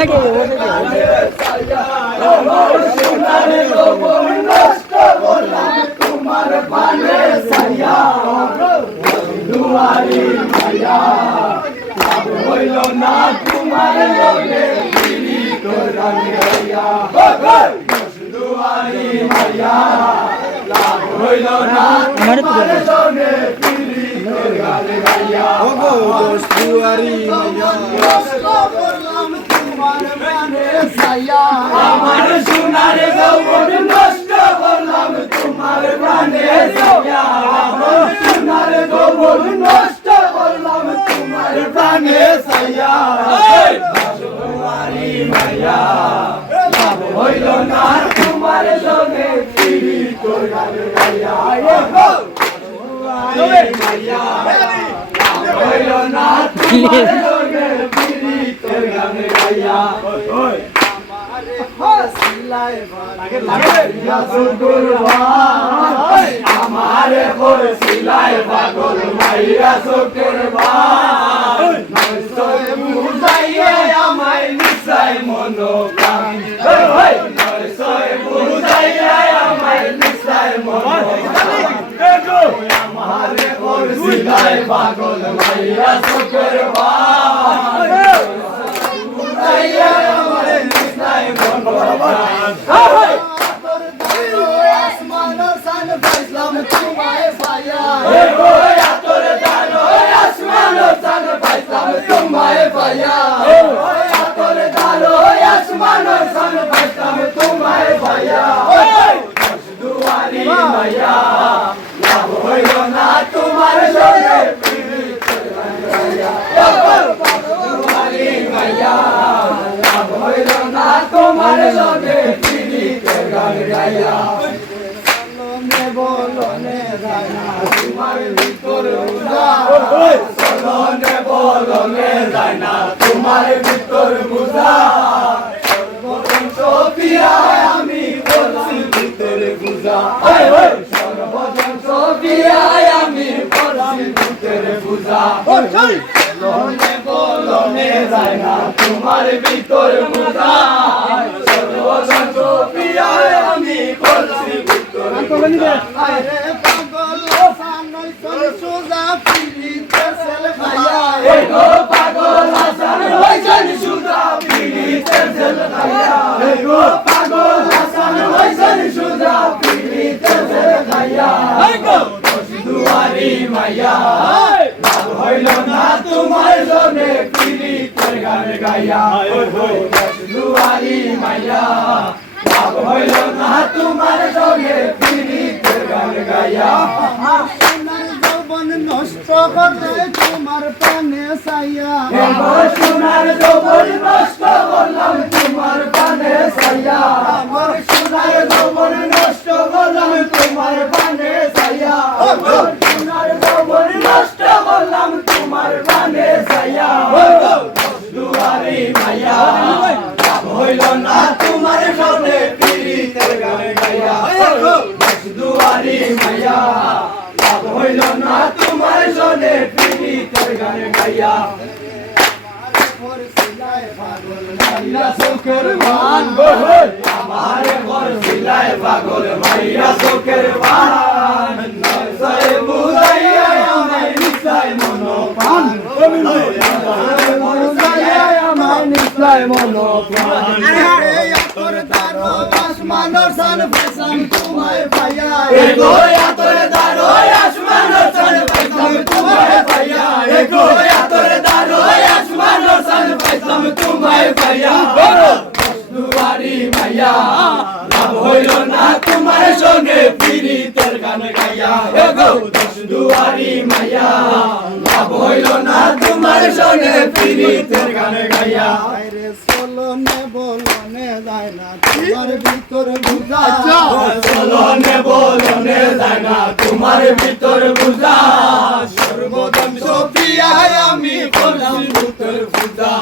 সাইডে তোমার পানে সাইয়া দুয়ারি মাইয়া হইল না তোমার লগে বিলি করান গাইয়া দুয়ারি মাইয়া হইল না তোমার লগে বিলি করান গাইয়া ওগো দুয়ারি মাইয়া করলাম তোমার পানে সাইয়া আমার সোনার যৌবন নষ্ট করলাম তোমার প্রাণে সাইয়া আমার সোনার যৌবন নষ্ট করলাম তোমার প্রাণে সাইয়া দুয়ারি মাইয়া লাভ হইল না তোমার লগে ফিরি করার গাইয়া দুয়ারি মাইয়া লাভ হইল না তোমার লগে ফিরি করার গাইয়া আমারে বলছিলাই পাগল মাইয়া চোখের বুঝাইয়ে আমায় নিশাই মনোপ্রাণ বুঝাইয়ে আমায় নিশাই আমারে বলছিলাই পাগল মাইয়া চোখের বুঝাইয়ে আমায় নিশাই মনোপ্রাণ তোমায় পাইয়া তোর দানো আসমান সান পাইলাম তোমায় পাইয়া তোর দানো আসমান সান পাইলাম তোমায় পাইয়া দুয়ারি মাইয়া লাভ হইল না তোমার লগে দুয়ারি মাইয়া লাভ হইল না তোমার লগে পিড়িতের গান গাইয়া বলনে রানা তোমার ভিতর বুঝা চলনে বলনে রানা তোমার ভিতর বুঝা সর্বজন সফিয়া আমি বলছি ভিতর বুঝা সর্বজন সফিয়া আমি বলছি ভিতর বুঝা চলনে বলনে রানা তোমার ভিতর বুঝা সর্বজন সফিয়া আমি বলছি আরে পাগল সামনে চল সোজা পিড়িতে সেল খায়া এগো পাগল হাসান হইছেন সুজা পিড়িতে সেল খায়া এগো পাগল হাসান হইছেন সুজা পিড়িতে সেল খায়া এগো দুয়ারি মাইয়া লাভ হইল না তোমার জনে পিড়িতের গান গাইয়া দুয়ারি মাইয়া লাভ হইল না তোমার সঙ্গে পিড়িতের গান গাইয়া সোনার যৌবন নষ্ট করলে তোমার প্রাণে সাইয়া সোনার যৌবন নষ্ট করলাম তোমার প্রাণে সাইয়া আমার সোনার যৌবন নষ্ট করলাম তোমার প্রাণে সাইয়া সোনার যৌবন নষ্ট করলাম তোমার প্রাণে সাইয়া দুয়ারি মাইয়া লাভ হইল না তোমার সঙ্গে পিড়িতের গান গাইয়া দুয়ারি মাইয়া লাভ হইল না তোমার সঙ্গে পিড়িতের গান গাইয়া চোখের মান আমার ঘর সিলাই পাগল মাইয়া চোখের মান বুঝাইয়া আমায় নিশাই মনোপ্রাণ আমায় নিশাই মনোপ্রাণ তোর দারো আসমানোর সান পাইলাম তোমায় পাইয়া এগো তোর দারো আসমানোর সান পাইলাম তোমায় পাইয়া এগো তোর দারো আসমানোর সান পাইলাম তোমায় পাইয়া দুয়ারি মাইয়া লাভ হইল না তোমার সঙ্গে পিড়িতের গান গাইয়া এগো দুয়ারি মাইয়া লাভ হইল না তোমার সঙ্গে পিড়িতের গান গাইয়া চলনে বলনে যায় না তোমার ভিতর বুঝা চলনে বলনে যায় না তোমার ভিতর বুঝা সর্বদম সফিয়া আমি বলছি ভিতর বুঝা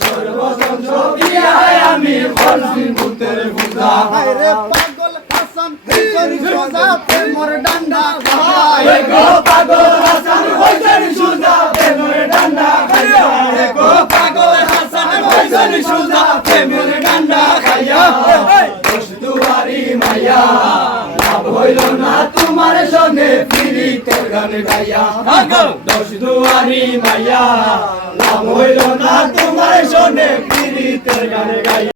সর্বদম সফিয়া আমি বলছি ভিতর বুঝা আরে পাগল হাসান হইছেন সোজা প্রেমর ডান্ডা খায় গো পাগল হাসান হইছেন সোজা প্রেমর ডান্ডা খায় গো পাগল হাসান হইছেন সোজা প্রেমের গান্ডা খাইয়া দোষ দুয়ারি মাইয়া লাভ হইল না তোমার সঙ্গে প্রীতের গান গাইয়া দোষ দুয়ারি মাইয়া লাভ হইল না তোমার সঙ্গে প্রীতের গান গাইয়া